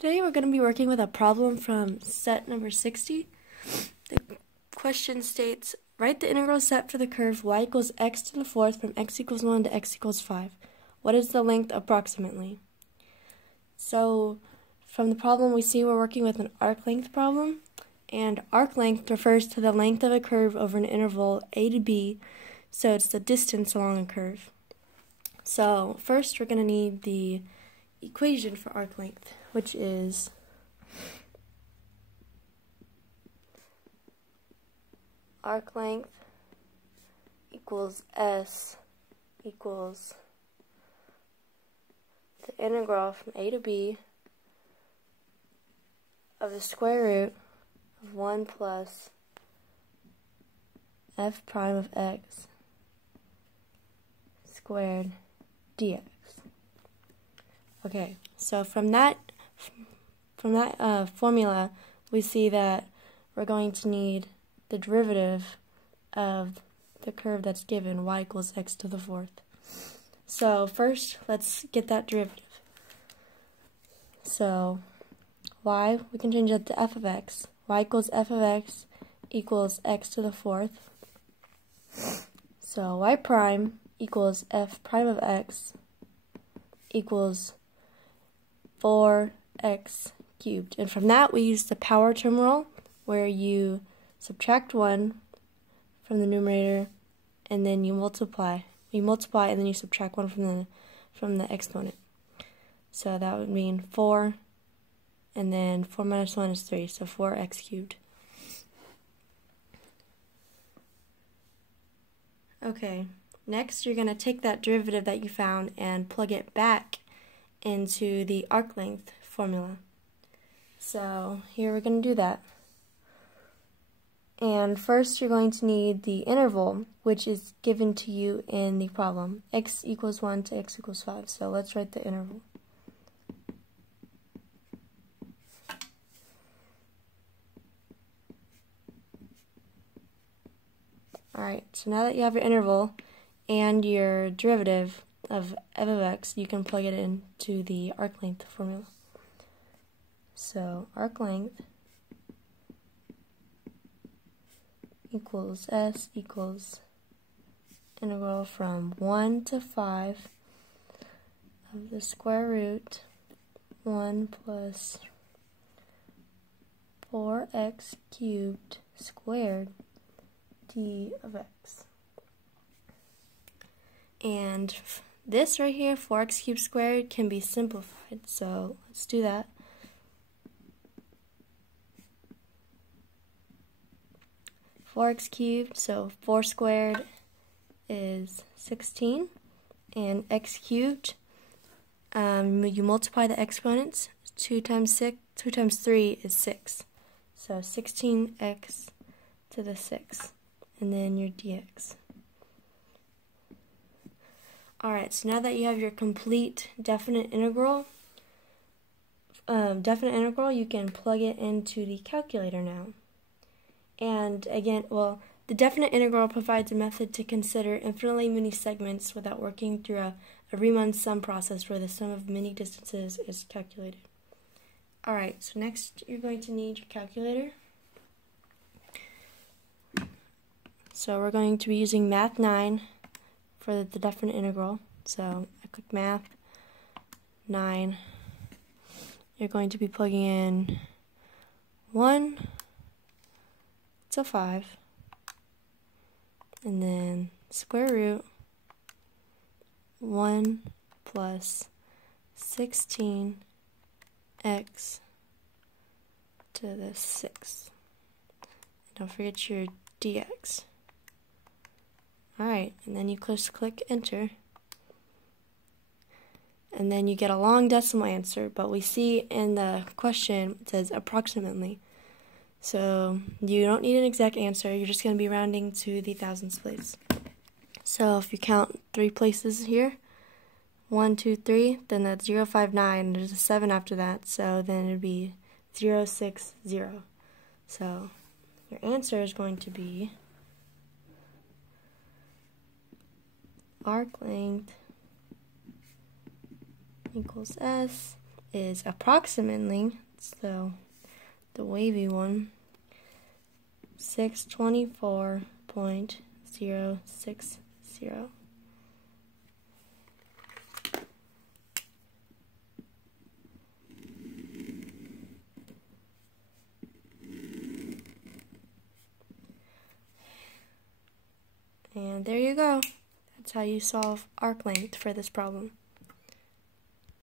Today we're going to be working with a problem from set number 60. The question states, write the integral set for the curve y equals x to the fourth from x equals 1 to x equals 5. What is the length approximately? So from the problem we see we're working with an arc length problem, and arc length refers to the length of a curve over an interval a to b, so it's the distance along a curve. So first we're going to need the equation for arc length, which is arc length equals s equals the integral from a to b of the square root of 1 plus f prime of x squared dx. Okay, so from that formula, we see that we're going to need the derivative of the curve that's given, y equals x to the fourth. So first, let's get that derivative. So y, we can change that to f of x. Y equals f of x equals x to the fourth. So y prime equals f prime of x equals 4x cubed. And from that, we use the power term rule, where you subtract 1 from the numerator, and then you multiply. You multiply, and then you subtract 1 from the exponent. So that would mean 4, and then 4 minus 1 is 3, so 4x cubed. Okay, next you're going to take that derivative that you found and plug it back into the arc length formula. So here we're going to do that. And first you're going to need the interval, which is given to you in the problem, x equals 1 to x equals 5. So let's write the interval. Alright, so now that you have your interval and your derivative of f of x, you can plug it into the arc length formula. So arc length equals s equals integral from 1 to 5 of the square root 1 plus 4x cubed squared d of x. And this right here, 4x cubed squared, can be simplified. So let's do that. Four x cubed, so 4 squared is 16, and x cubed, you multiply the exponents. 2 times 3 is 6, so 16x to the 6, and then your dx. Alright, so now that you have your complete definite integral, you can plug it into the calculator now. And again, well, the definite integral provides a method to consider infinitely many segments without working through a Riemann sum process where the sum of many distances is calculated. Alright, so next you're going to need your calculator. So we're going to be using Math 9 for the definite integral. So I click Math 9. You're going to be plugging in 1 to 5, and then square root 1 plus 16x to the 6. Don't forget your dx. Alright, and then you just click enter, and then you get a long decimal answer, but we see in the question it says approximately. So you don't need an exact answer, you're just going to be rounding to the thousandths place. So if you count 3 places here, 1, 2, 3, then that's 0, 5, 9, there's a 7 after that, so then it would be 0, 6, 0. So your answer is going to be arc length equals s is approximately, so the wavy one, 624.060. And there you go. That's how you solve arc length for this problem.